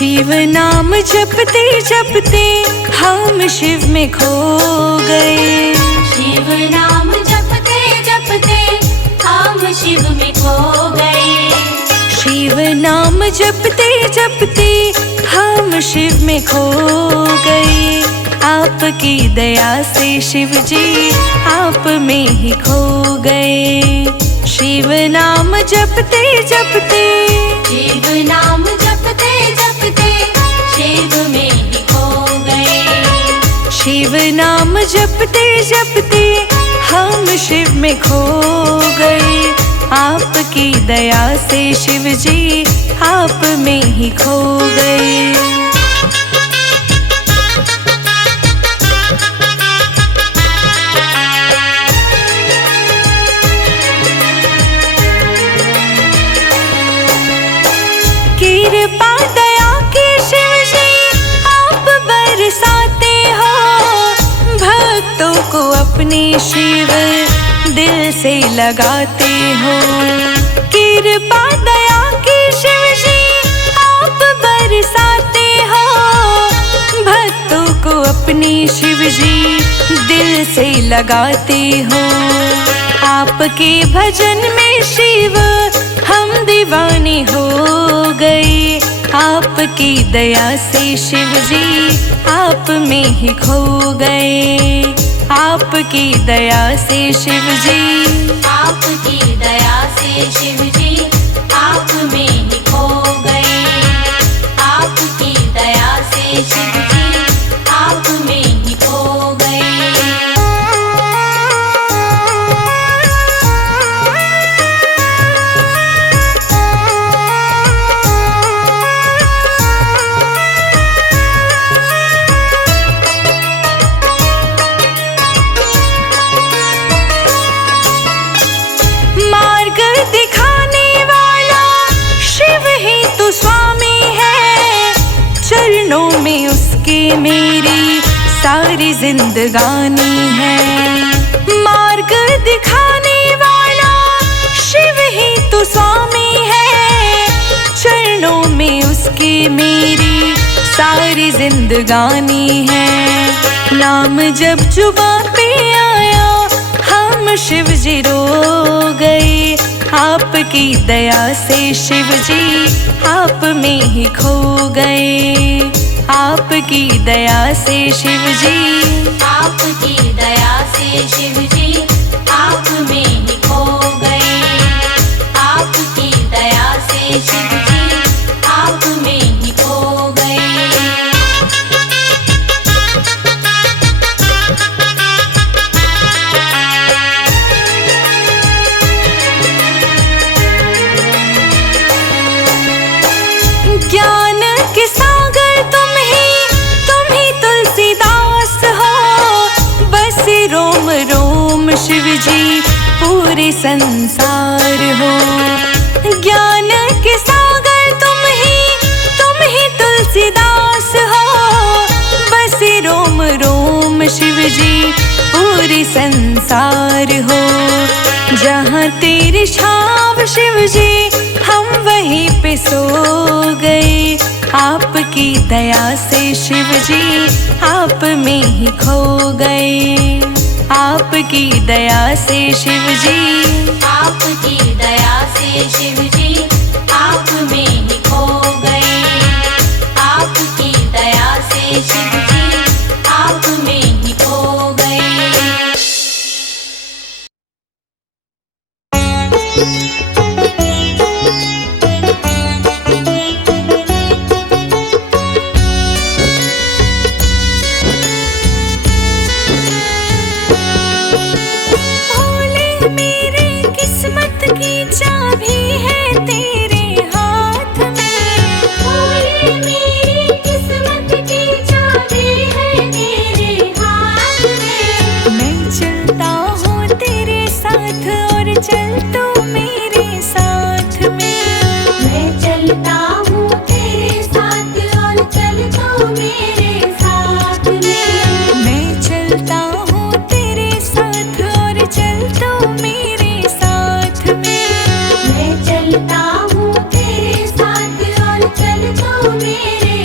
शिव नाम जपते जपते हम शिव में खो गए। शिव नाम जपते जपते हम शिव में खो गए। शिव नाम जपते जपते हम शिव में खो गए। आपकी दया से शिव जी आप में ही खो गए। शिव नाम जपते जपते, शिव नाम जपते जपते शिव में ही खो गए। शिव नाम जपते जपते हम शिव में खो गए। आपकी दया से शिव जी आप में ही खो गए। कृपा दया के शिव जी आप बरसाते हो। भक्तों को अपने शिव दिल से लगाते हो। कृपा दया के शिव जी आप बरसाते हो। भक्तों को अपने शिव जी दिल से लगाते हो। आपके भजन में शिव हम दीवाने हो गए। आपकी दया से शिव जी आप में ही खो गए। आपकी दया से शिव जी, आपकी दया से शिव जी आप में ही खो गए। आपकी दया से शिव जी आप में ही खो गए। मार्ग दिखाने वाला शिव ही तो स्वामी है। चरणों में उसके मेरी सारी जिंदगानी है। मार्ग दिखाने वाला शिव ही तो स्वामी है। चरणों में उसके मेरी सारी जिंदगानी है। नाम जब जुबां पे आया हम शिव जी रो गए। आपकी दया से शिव जी आप में ही खो गए। आपकी दया से शिव जी, आपकी दया से शिव जी आप में ही खो गए। आपकी दया से शिव जी आप में ही खो गए। ज्ञान के सागर तुम ही तुलसीदास हो। बस रोम रोम शिव जी पूरे संसार हो। ज्ञान के सागर तुम ही तुलसीदास हो। बस रोम रोम शिव जी पूरे संसार हो। जहाँ तेरी छाव शिव जी हम वहीं पे सो गए। आपकी दया से शिव जी आप में ही खो गए। आपकी दया से शिव जी, आपकी दया से शिव जी आप में ही खो गए। आपकी दया से शिव जी आप में ही खो गए। भोले मेरे किस्मत की चाबी है तेरे हाथ में। भोले मेरी किस्मत की चाबी है तेरे हाथ में। मैं चलता हूँ तेरे साथ और चल तू मेरे साथ में। मैं चलता हूँ तेरे साथ और चल तू मेरे साथ में। मैं चलता हूँ तेरे साथ और चल तू मेरे साथ में। मैं चलता हूँ तेरे साथ और चल तू मेरे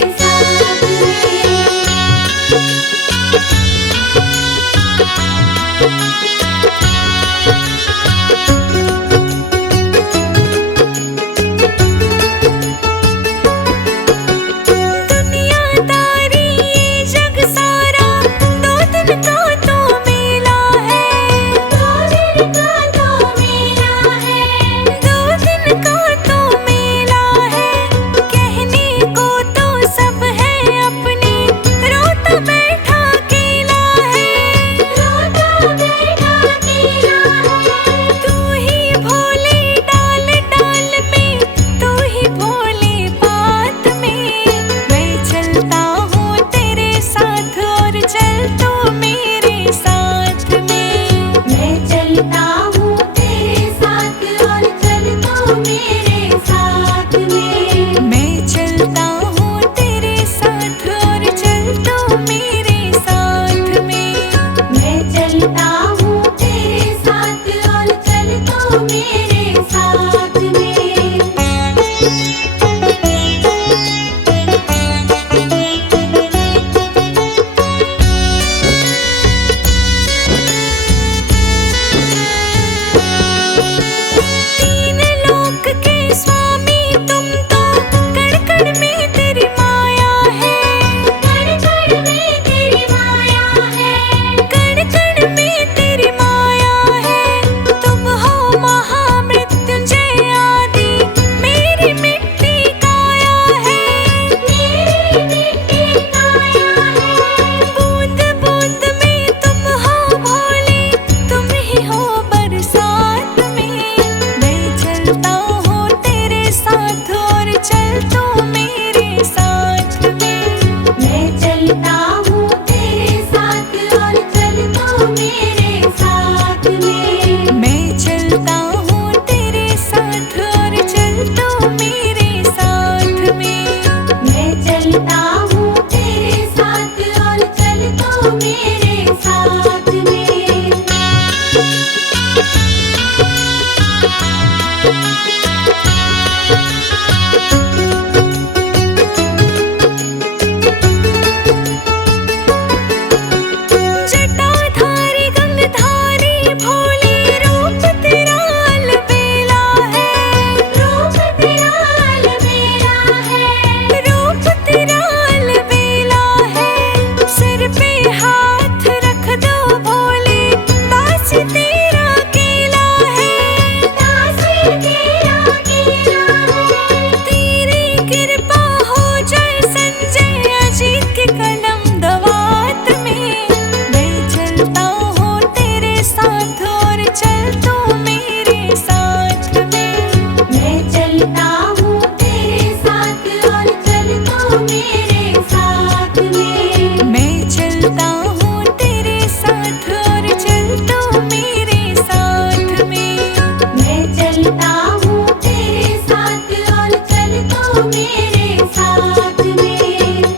चलता हूँ तेरे साथ और चल तू मेरे साथ में।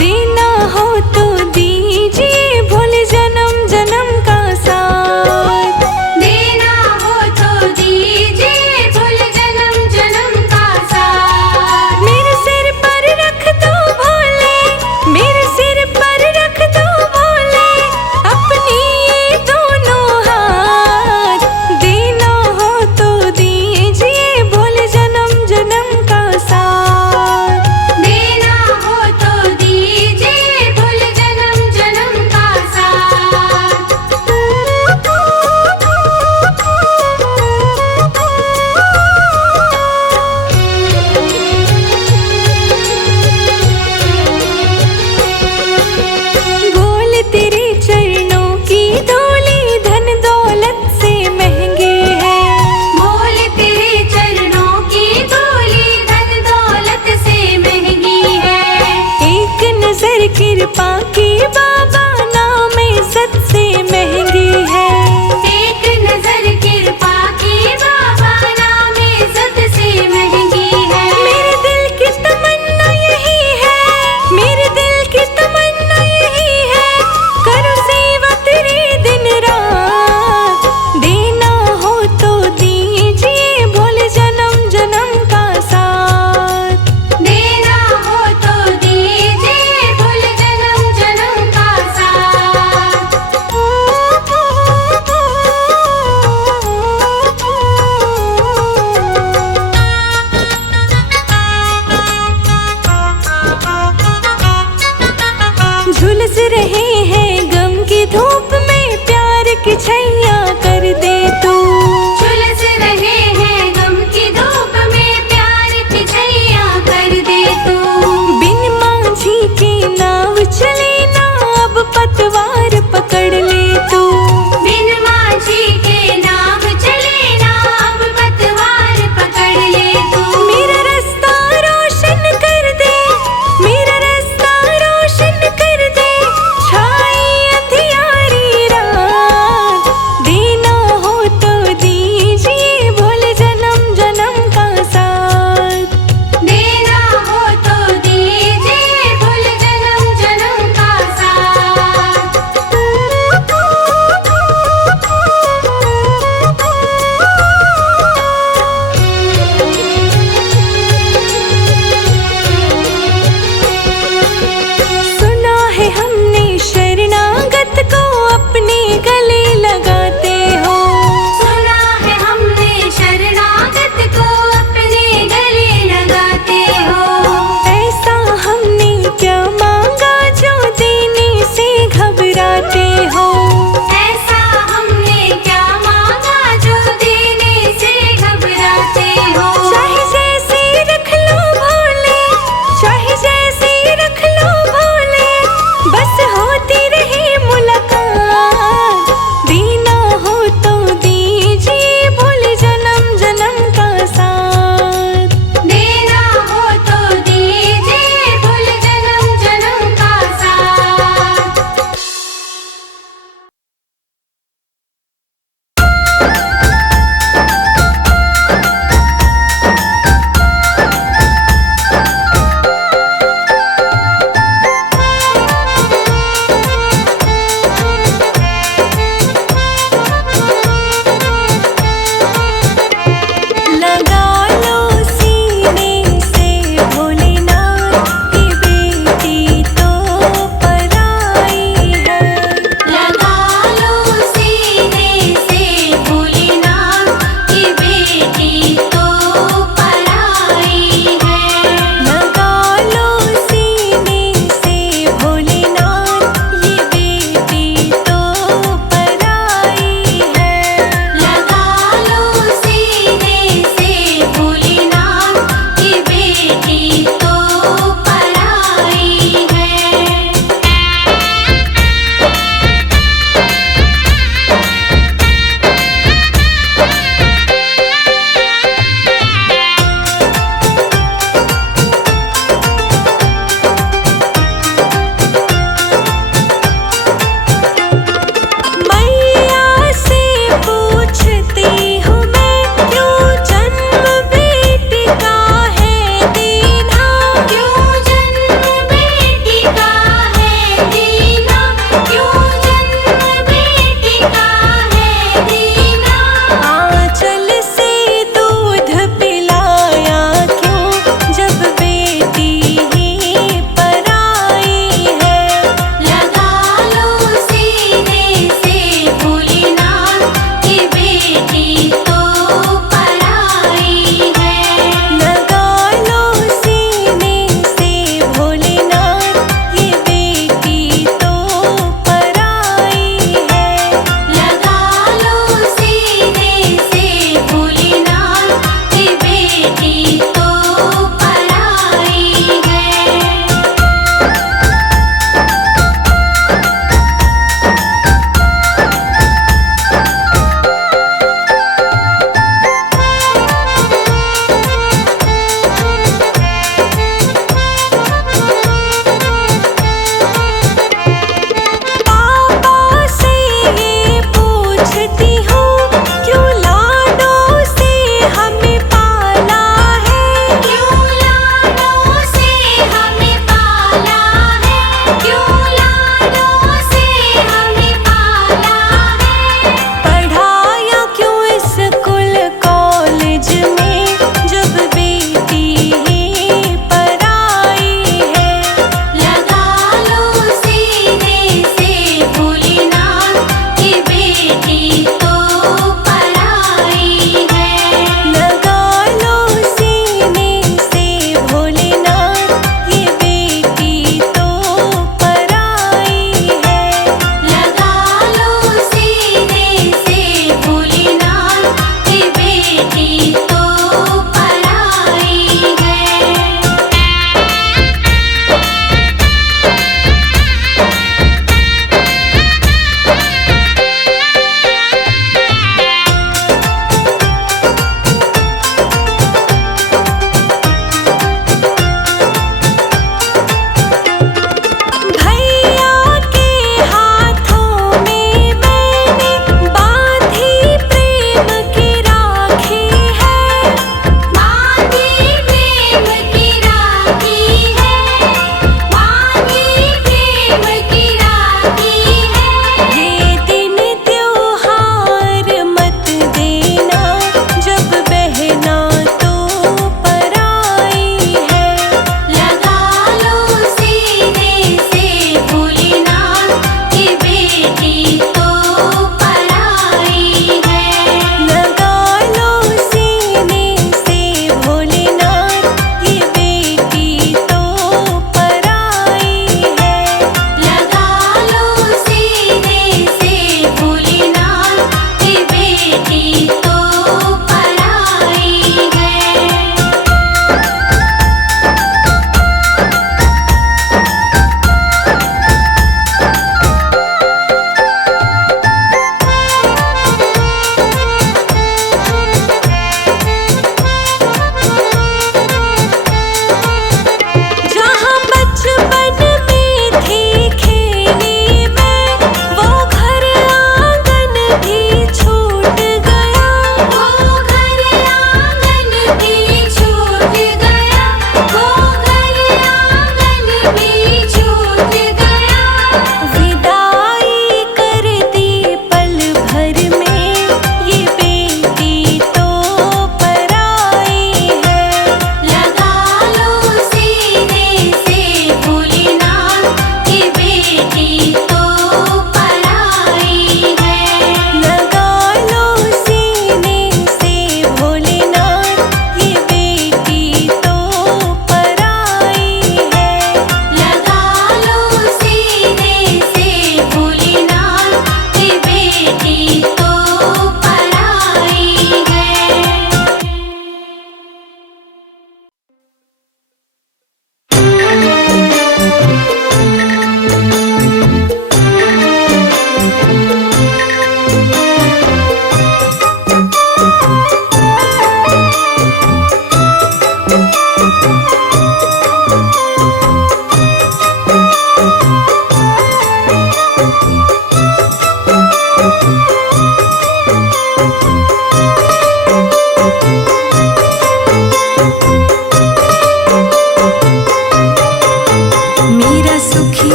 देना हो तो दीजिए भूल जन्म जन्म का साथ। देना हो तो दीजिए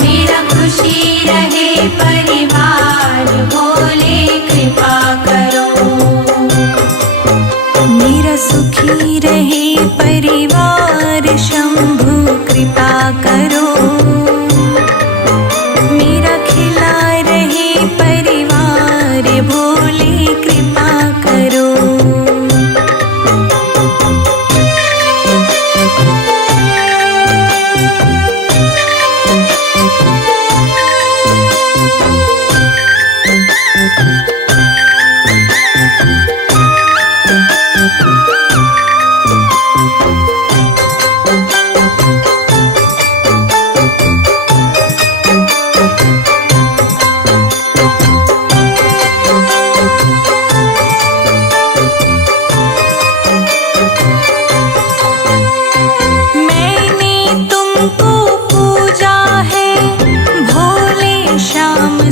मेरा खुशी रहे परिवार, भोले कृपा करो। मेरा सुखी रहे परिवार, शंभु कृपा करो। मेरा खिला रहे परिवार, भोले कृपा करो।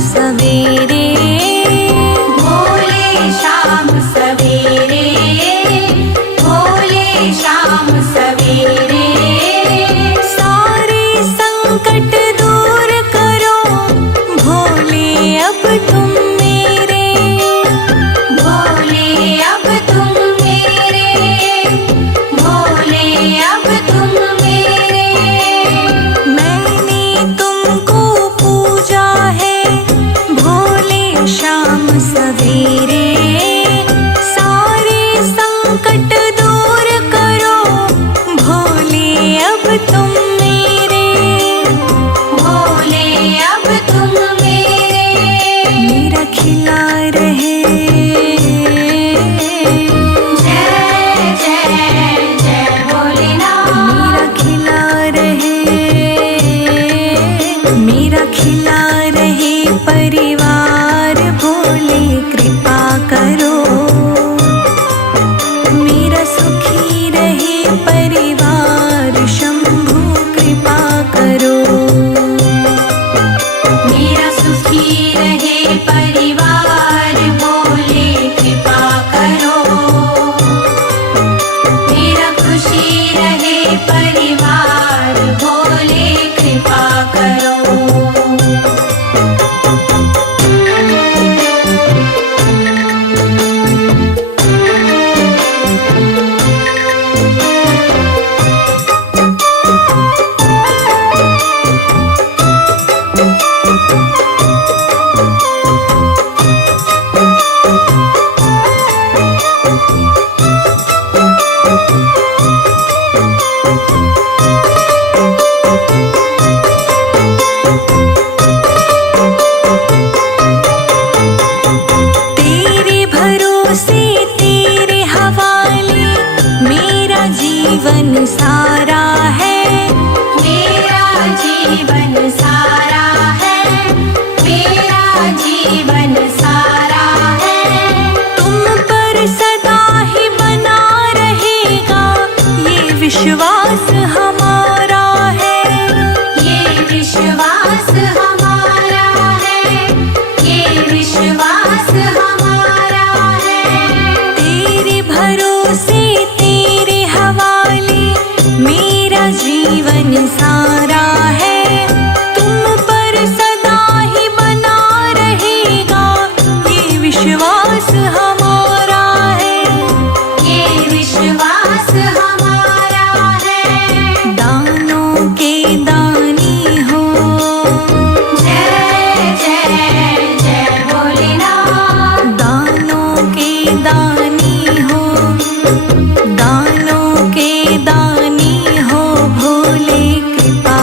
सवेरे भोले शाम सवेरे, भोले शाम सवेरे। सारे संकट दूर करो भोले अब तुम मेरे, भोले अब तुम मेरे, भोले अब तुम मेरे। मैंने तुमको पूजा है भोले शाम सवेरे। सारे संकट दूर करो भोले अब तुम मेरे, भोले अब तुम मेरे। मेरा खिला रहे जय जय जय भोलेनाथ। मेरा खिला रहे, मेरा खिला रहे परिवार, भोले कृपा करो। मेरा सुखी रहे परिवार, शंभु कृपा करो। मेरा सुखी रहे परिवार, भोले कृपा करो। मेरा खुशी रहे परिवार, भोले कृपा करो। तेरे भरोसे तेरे हवाले मेरा जीवन सारा है, मेरा जीवन सारा है, मेरा जीवन सारा है। तुम पर सदा ही बना रहेगा ये विश्वास हमारा है। ये विश्वास हमारा है, ये विश्वास हमारा है। तेरे भरोसे तेरे हवाले मेरा जीवन सारा है। तुम पर सदा ही बना रहेगा ये विश्वास हमारा है, ये विश्वास हमारा है। दानों के दानी हो। जय जय जय भोलेनाथ। दानों के दानी हो, दानों के दानी हो, भोले कृपा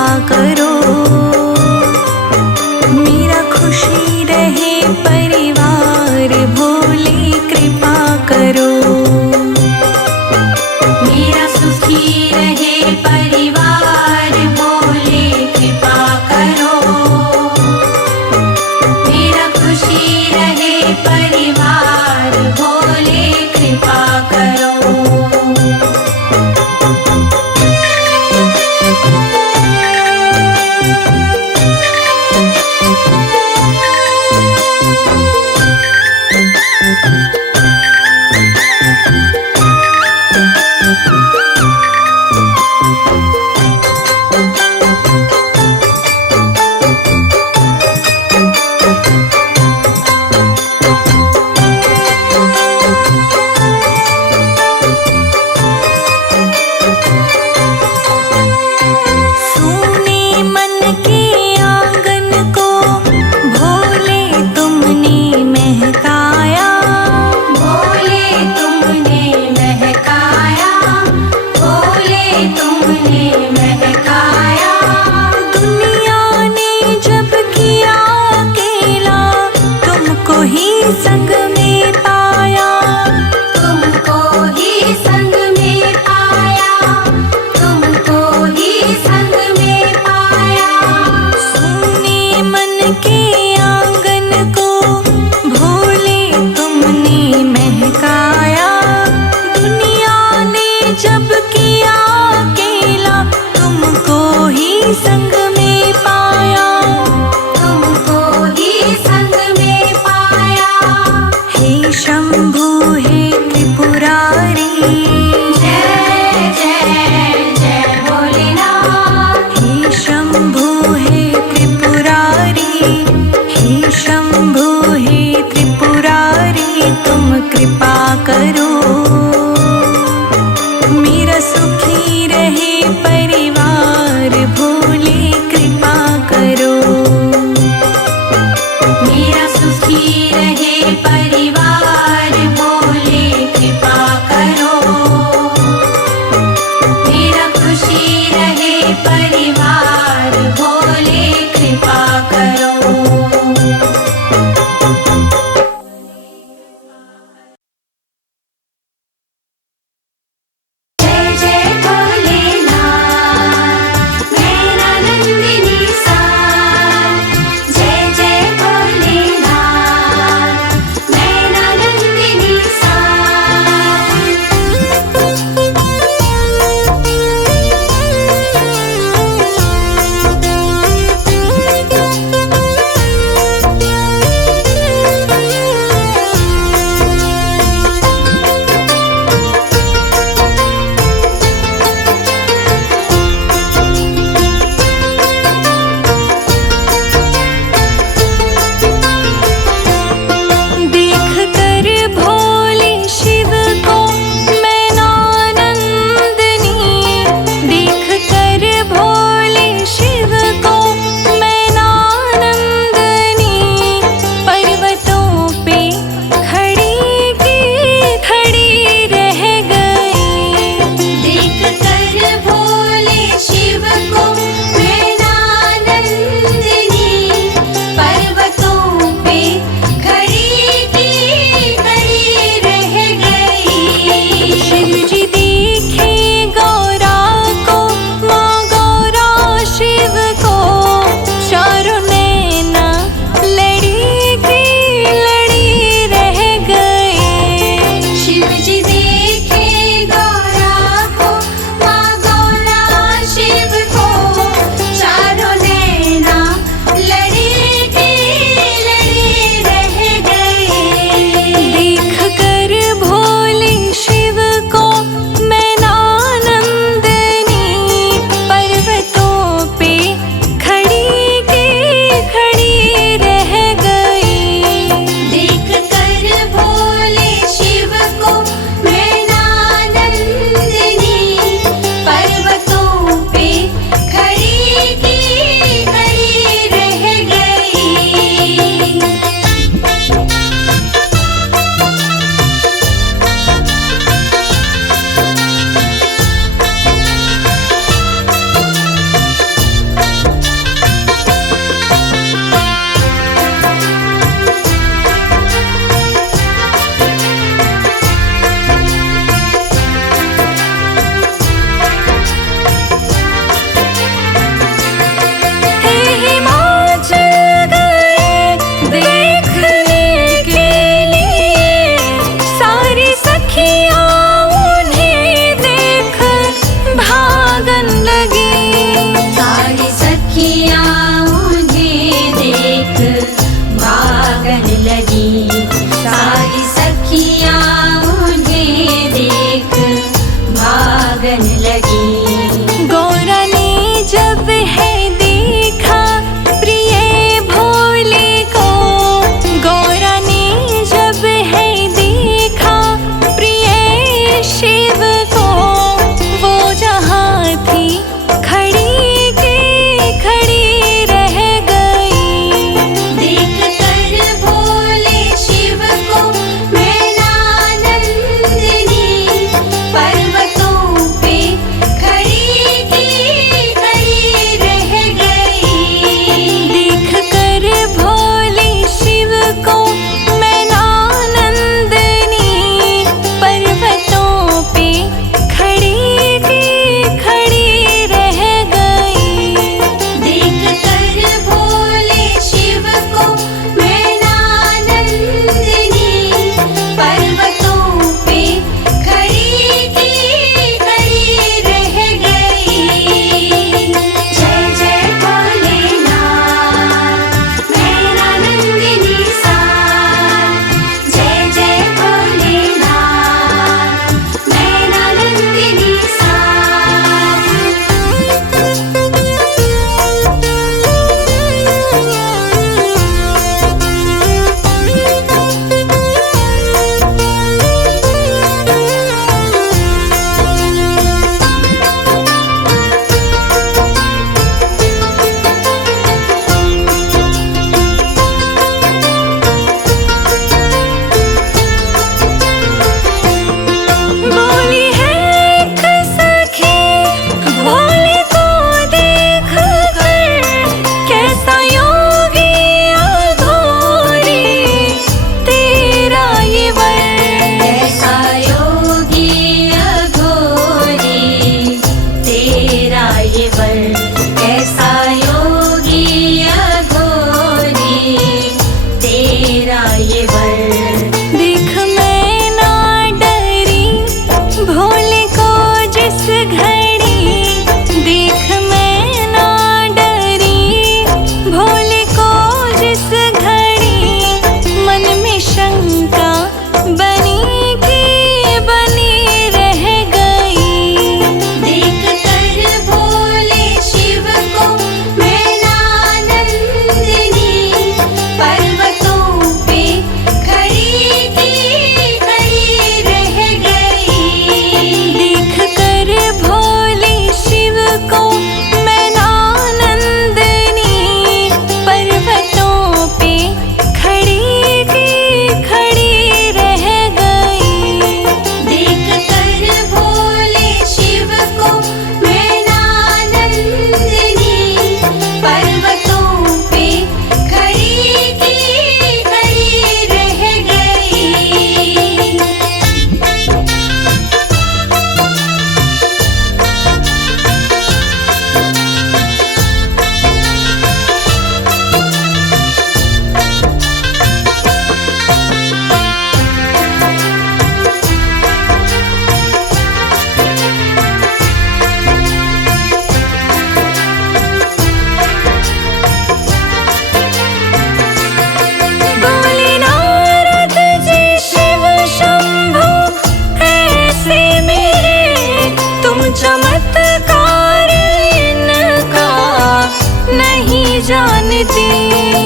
जानती।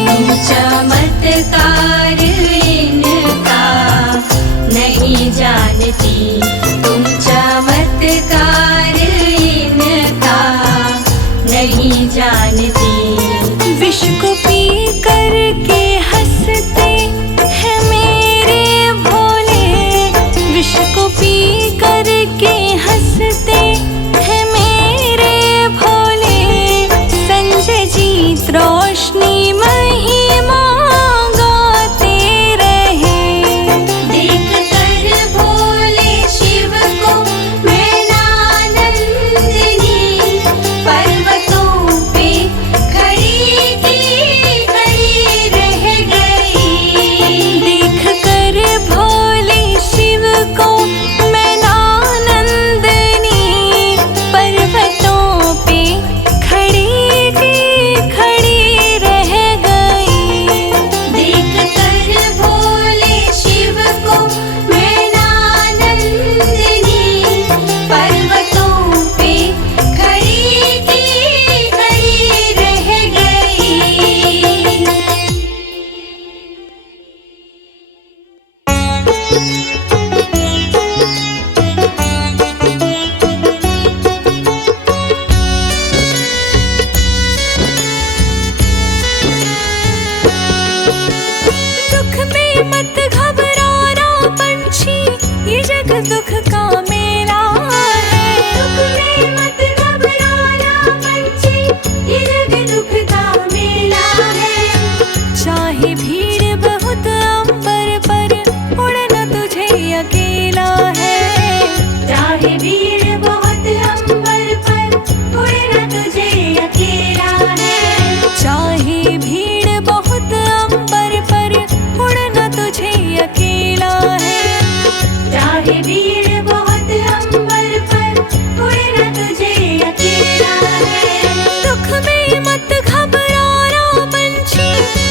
तुम चमत्कार इनका नहीं जानती, तुम चमत्कार इनका नहीं जानती। विष को पी करके हंसते हैं मेरे भोले, विष को पी करके हंसते हैं मेरे भोले। संजय जीत रोशनी महिमा गाते रहे। देख कर भोले शिव को मैनानंदिनी पर्वतों पे खड़ी की खड़ी रह गई। देख कर भोले शिव को मैनानंदिनी पर्वतों पे खड़ी की खड़ी रह गई। देख कर भोले शिव को मैनानंदिनी पर्वतों पे खड़ी की खड़ी रह गई। दुख में मत घबराना पंछी, ये जग दुख का मेला है। दुख में मत घबराना पंछी, ये जग दुख का मेला है। चाहे भीड़ बहुत अंबर पर, उड़ना तुझे अकेला है। चाहे भीड़ बहुत अंबर पर, उड़ना तुझे अकेला है। चाहे भीड़ बहुत अंबर पर, उड़ना तुझे अकेला है। चाहे भीड़ बहुत अंबर पर, उड़ना तुझे अकेला है। दुख में मत घबराना पंछी,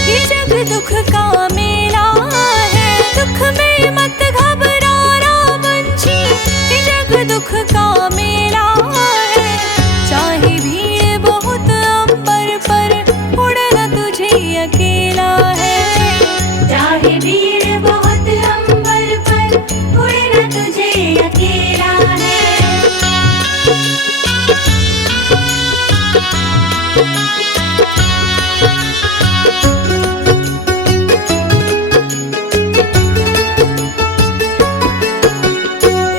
ये जग दुख का मेला है। दुख में मत घबराना पंछी, ये जग दुख का मेला है। चाहे भीड़ बहुत अंबर पर, उड़ना तुझे अकेला है। चाहे भीड़ बहुत अंबर पर, उड़ना तुझे अकेला है।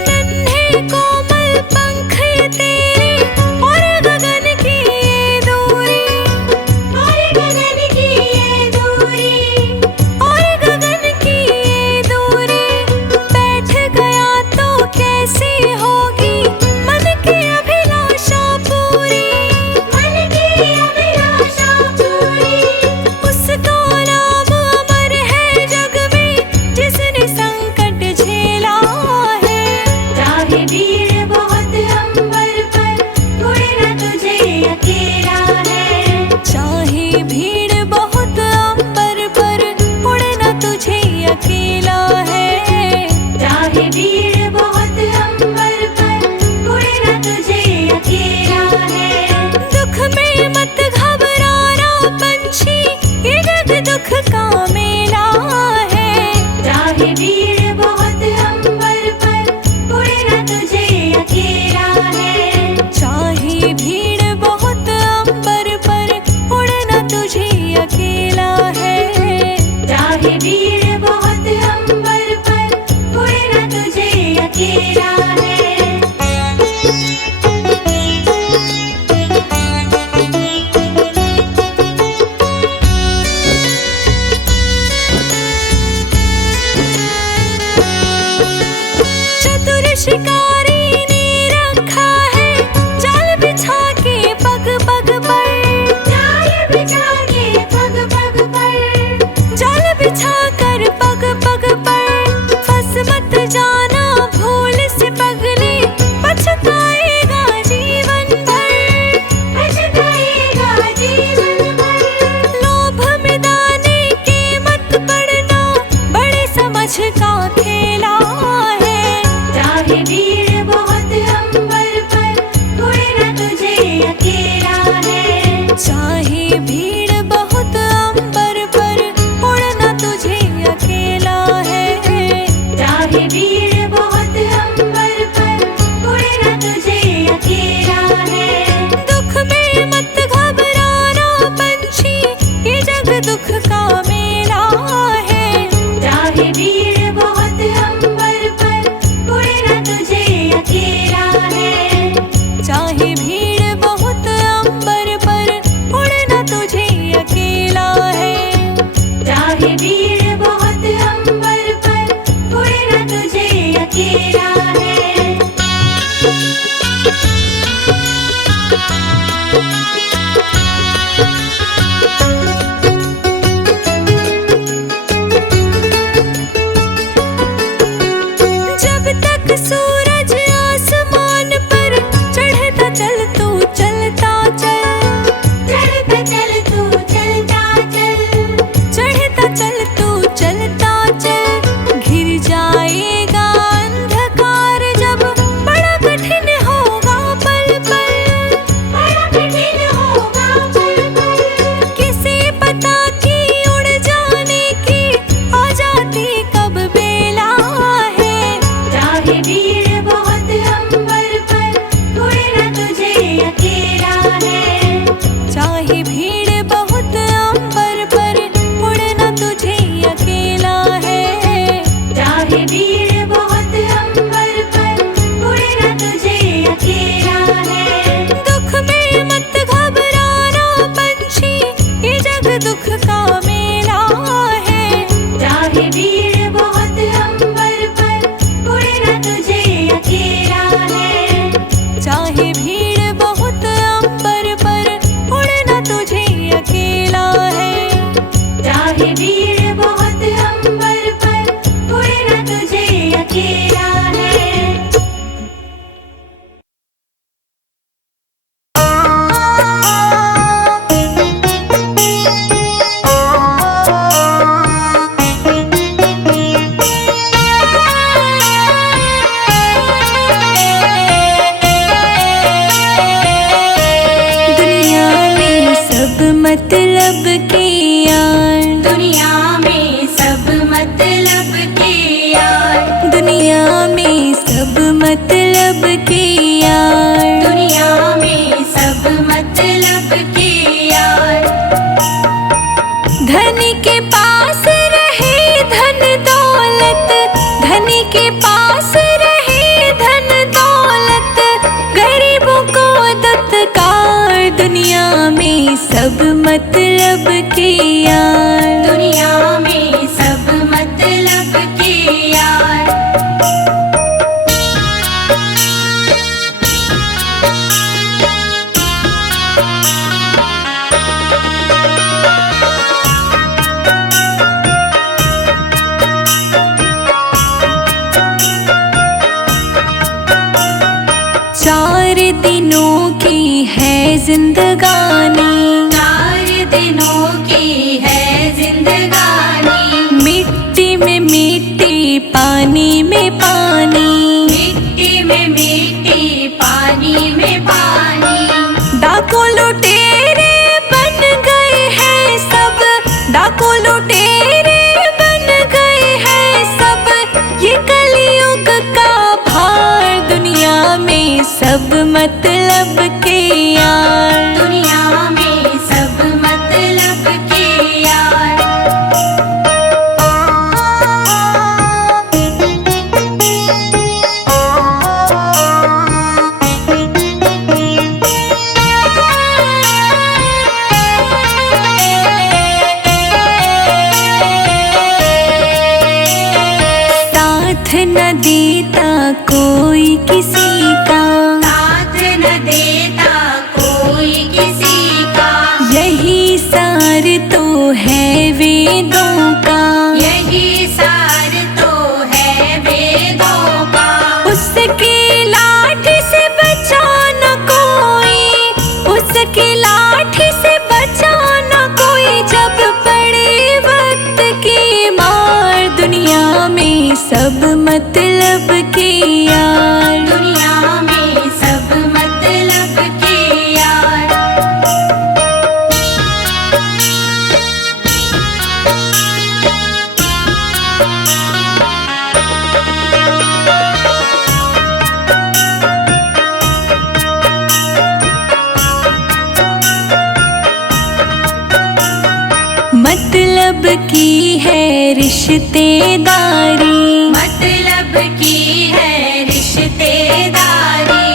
नन्हे कोमल पंख ये तेरे, और गगन की ये दूरी, और गगन की ये दूरी, और गगन की ये दूरी। बैठ गया तो कैसी होगी मन की अभिलाषा पूरी। मन की अभिलाषा पूरी। उसका नाम अमर है जग में, जिसने संकट झेला है। चाहे भीड़ बहुत अंबर पर, उड़ना तुझे अकेला है। चाहे भीड़ बहुत अंबर पर, उड़ना तुझे अकेला है। चाहे भीड़ बहुत अंबर पर, उड़ना तुझे अकेला है। दुख में मत घबराना पंछी, ये जग दुख का मेला है। चाहे भीड़ बहुत अंबर पर, उड़ना तुझे अकेला है। चाहे भीड़ बहुत अंबर पर, उड़ना तुझे अकेला है। चाहे भीड़ बहुत अंबर पर, उड़ना तुझे अकेला है। चतुर शिकारी ने रखा है जाल बिछा के पग पग पर। जाल बिछा के पग पग पर, जाल बिछा कर पग पग पर, फंस मत जाना भूल से पगले, पछताएगा जीवन भर। पछताएगा जीवन भर। लोभ में दाने के मत पड़ना, बड़े समझ का खेला है। चाहे भीड़ चाहे भीड़ बहुत अंबर पर, उड़ना तुझे अकेला है। जब तक सूरज आसमान पर चढ़ता चल तू चलता चल, चढ़ता चल तू चलता चल, चढ़ता चल तू चलता चल। घिर जाएगा अंधकार जब बड़ा कठिन होगा पल पल, बड़ा कठिन होगा पल पल। किसे पता कि उड़ जाने की आ जाती कब बेला है। चाहे भीड़ बहुत अंबर पर, उड़ना तुझे अकेला है। चाहे भीड़ बहुत अंबर पर उड़ना तुझे अकेला है। चाहे भीड़ बहुत अंबर पर, उड़ना तुझे अकेला है। दुख में मत घबराना पंछी, ये जग दुख का मेला है। चाहे भीड़ बहुत अंबर पर, उड़ना तुझे अकेला है। चाहे भीड़ बहुत अंबर पर उड़ना तुझे अकेला है। चाहे भीड़ बहुत अंबर पर, उड़ना तुझे अकेला है। दुनिया में सब मतलब के यार, दुनिया में सब मतलब के यार, दुनिया में सब मतलब के यार। दुनिया में सब मतलब के यार। धनी के पास रहे धन दौलत, धनी के पास रहे धन दौलत, गरीबों को दुत्कार। दुनिया में सब मतलब के यार। दुनिया में सब मतलब के यार। चार दिनों की है जिंदगानी, 4 दिनों की है जिंदगानी। मिट्टी में मिट्टी पानी में पानी, मिट्टी में मिट्टी पानी में पानी। डाकू लुटेरे बन गए हैं सब, डाकू लुटेरे बन गए हैं सब, ये कलयुग का भार। दुनिया में सब मतलब के यार। दुनिया में सब मतलब के यार। साथ न देता कोई किसी का, साथ न देता कोई किसी का। यही सार तो है वेदों का, यही सार तो है वेदों का। उसकी लाठी से बचा न कोई, उसकी लाठी से बचा न कोई, जब पड़े वक्त की मार। दुनिया में सब मतलब के यार। दुनिया में सब मतलब के यार। मतलब की है रिश्तेदारी, मतलब की है रिश्तेदारी।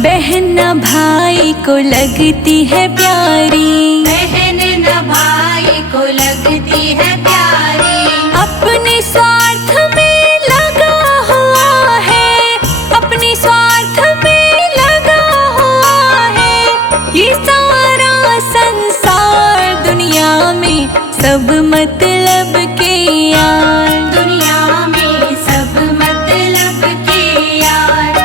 बहन भाई को लगती है प्यारी, बहन न भाई को लगती है प्यारी। अपने स्वार्थ में लगा हुआ है, अपने स्वार्थ में लगा हुआ है। ये सारा संसार दुनिया में सब मतलब के यार, दुनिया में सब मतलब के यार।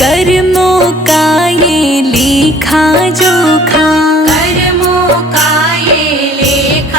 कर्मों का ये लेखा जोखा, कर्मों का ये लेखा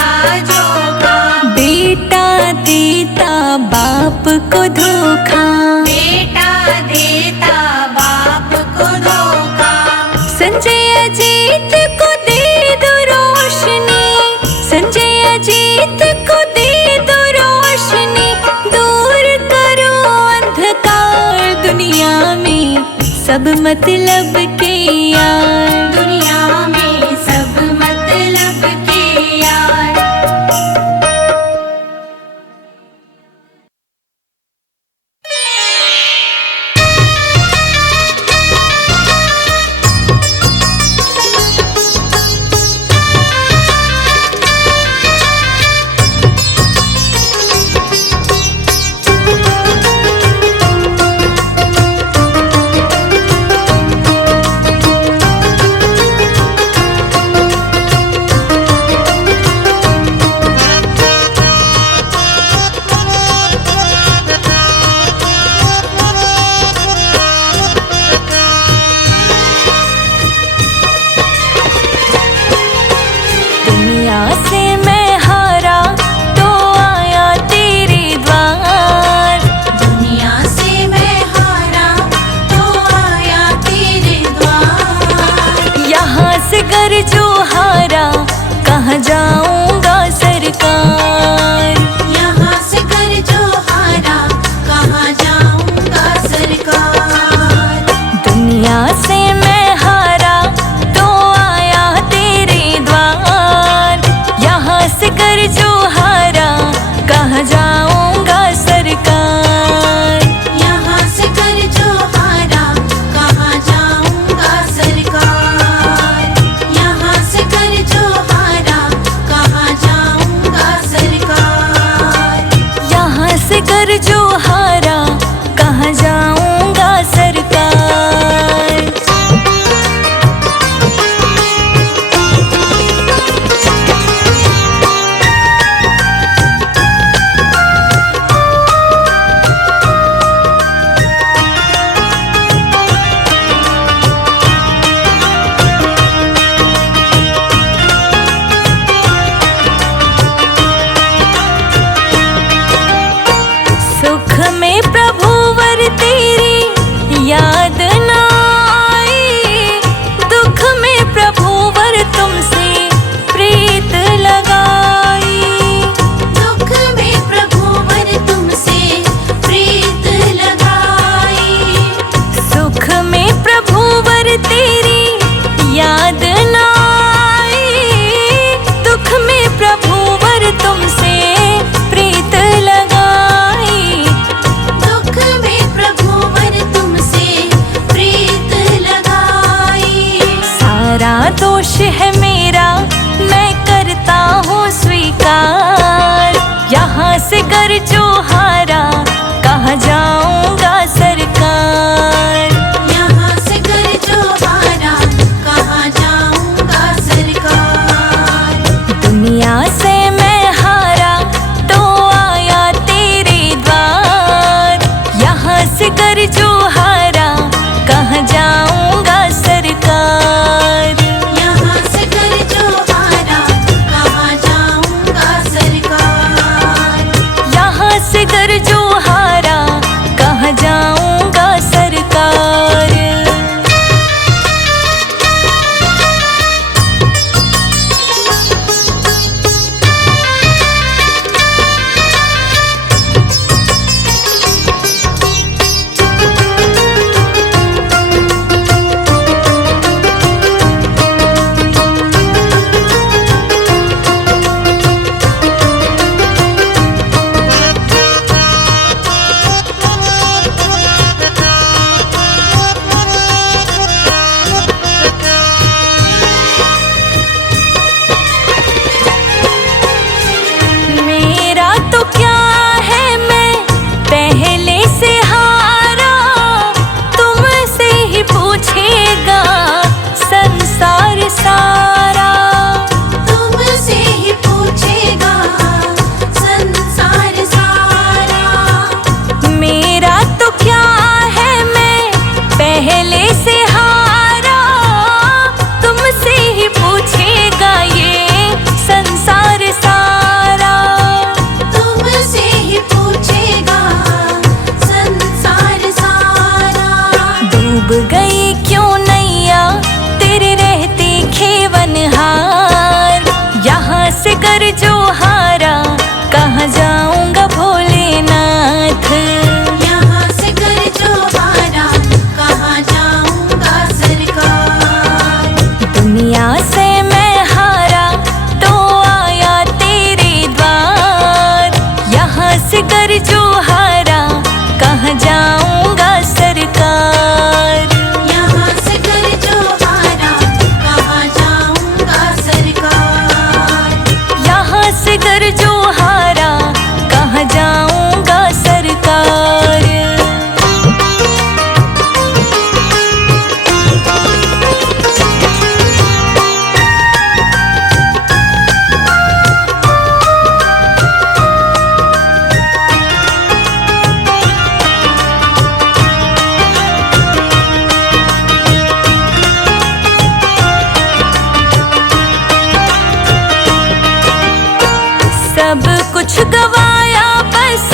कुछ गवाया बस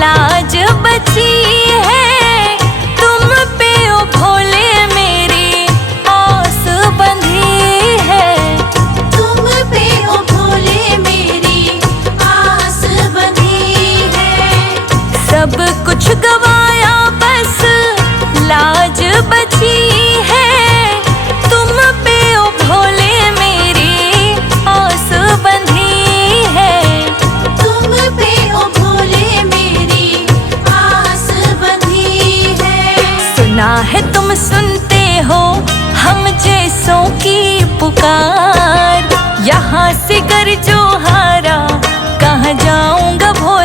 लाज बची है, तुम पे ओ भोले मेरी आस बंधी है। तुम पे ओ भोले मेरी आस बंधी है। सब कुछ गवाया बस लाज बची है, तुम पे ओ भोले मेरी आस बंधी है। तुम पे ओ भोले मेरी आस बंधी है। सुना है तुम सुनते हो हम जैसों की पुकार, यहाँ से कर जो हारा कहाँ जाऊंगा भोले।